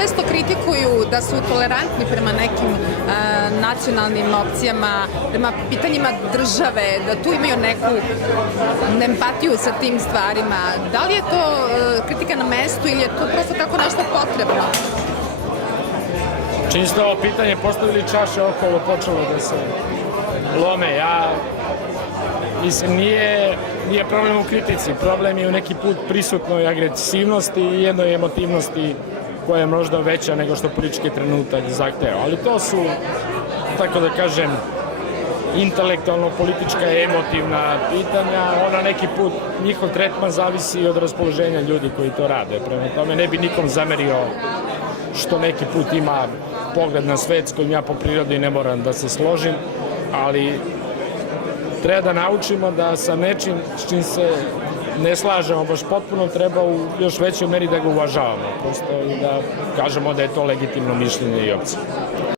često kritikuju da su tolerantni prema nekim nacionalnim opcijama, prema pitanjima države, da tu imaju neku empatiju sa tim stvarima. Da li je to kritika na mestu ili je to prosto tako nešto potrebno? Čim ste ovo pitanje postavili, čaše okolo počelo da se lome. Mislim, nije problem u kritici, problem je u neki put prisutnoj agresivnosti i jednoj emotivnosti koja je možda veća nego što politički trenutak zahteva. Ali to su, tako da kažem, intelektualno-politička i emotivna pitanja. Ona neki put, njihov tretman zavisi od raspoloženja ljudi koji to rade. Prema tome ne bi nikom zamerio što neki put ima pogled na svet s kojim ja po prirodi ne moram da se složim, ali treba da naučimo da sa nečim s čim se ne slažemo baš potpuno treba u još većoj meri da ga uvažavamo, prosto i da kažemo da je to legitimno mišljenje i opcija.